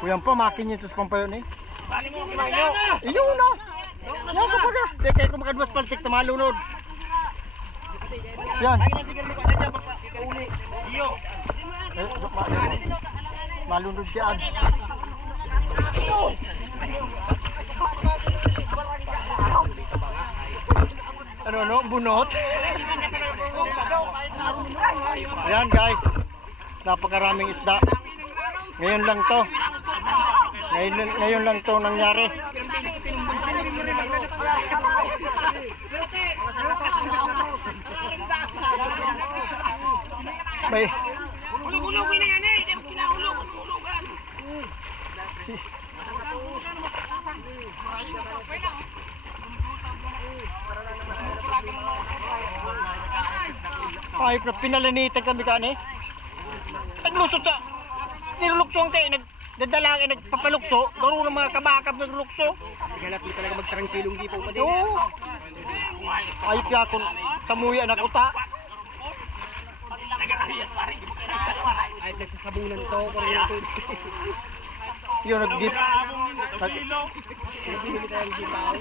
Kuya pa, makin niya ito sa pampayon eh. Iyo na. Yan ka pag. Di kayo kumakadwas paltik na malunod. Yan. Malunod yan. Ano, bunot? Yan guys. Napakaraming isda. Ngayon lang to. Ngayon lang to nangyari. May Hulog-hulogin na yan eh. Hindi mo kinahulog-hulugan. ay, pinalanitan kami kani. Naglusot sa nilulukso ang kayo, nagdadalangin, nagpapalukso. Garo ng mga kabakab naglulukso. Ganap mo talaga magtarangkilong di pa pa din. Oo. Ay, piyakon, tamuya na kuta. Ay, nagsasabunan to. Parang Yun, nag-gip. nabili tayo ng gipaw.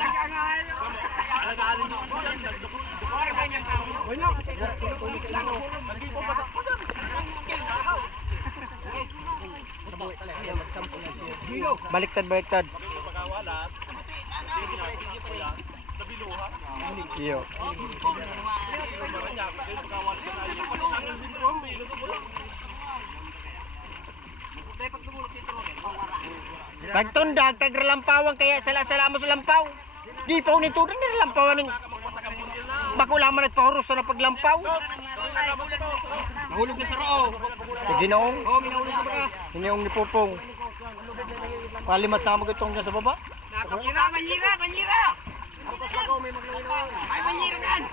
Baliktad. Iyo. Nagtundag, tagralampawang kaya sala-sala mo sa lampaw. Di pa nito rin nilalampawan ng bako lamang nagpahuros na paglampaw. Nahulog na sa roo. Ginoong, Oo, minahulog na ba? Ginoong ni Pupong. Palimas na mo itong niya sa baba. Manyira! Ay, manyira kan!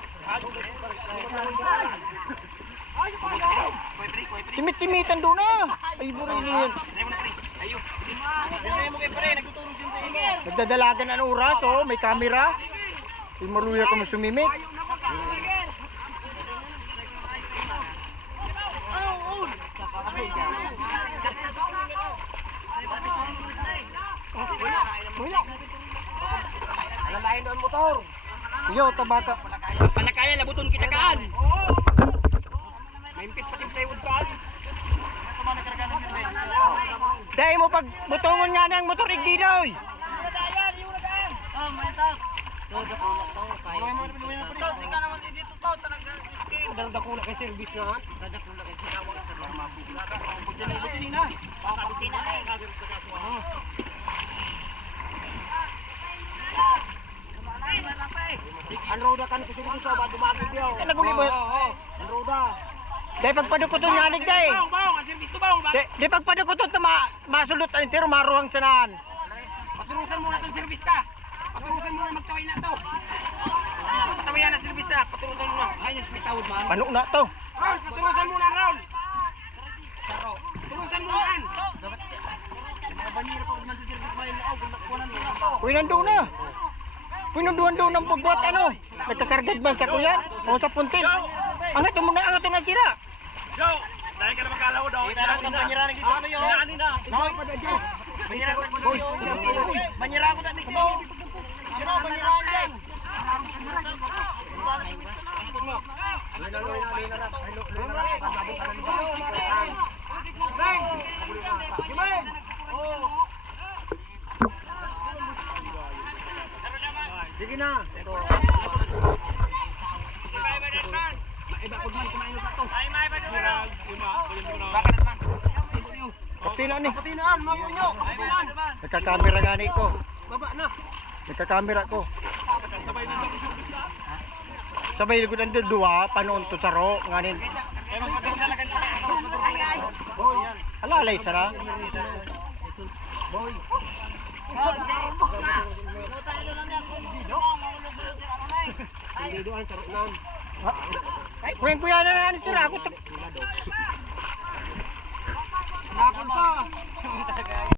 Simit-simitan doon na. Ay, burin yun. Nagdadalagan ang oras, oh. May camera. Ay, maruya ka mo sumimit. Alalayan doon motor. Iyo, tabaka. Palakaya, labuton kita kaan. May impis pati plywood kaan. Dahil mo pag butongon nga ng motor igdidoy. Darang-dakula kay service na. Darang-dakula kay sinawag sa mga mabugla. Ang roda kan kasi dito sa dumagi diyo. Nagulibot. Ang roda. Dahil pagpadukuton nga nig dahil. Bawang! Ang service to bawang! Di pagpadukuton ito masulot ang tiro maruhang sanahan. Paturusan muna itong service ka! Paturusan muna magtaway na ito! Magtaway na service na! Paturusan muna! Ay, may tawad man. Pano na to? Raul! Paturusan muna Raul! Paturusan muna an! Uy, nandun na. Uy, nandun ang pagbuhat ano. Nagkakargad ba sa kuyan? O sa puntin? Angat mo na sira. Joe! Dahil ka na magkalaw daw! Kita na panyira na gisa kayo! Hinaan na! Noy! Panyira ko dati! Panyira ko dati! Sino panyiraan dyan? Sige na. Kapila ni. Patinaan! Mga unyo! Patinaan! Nagkakamera gani ko. Baba na! Nagkakamera ko. Sabay ko nandun duwa, panoon to saro, nganin. Alalay sara. Kuya na sira ako. Nakon pa!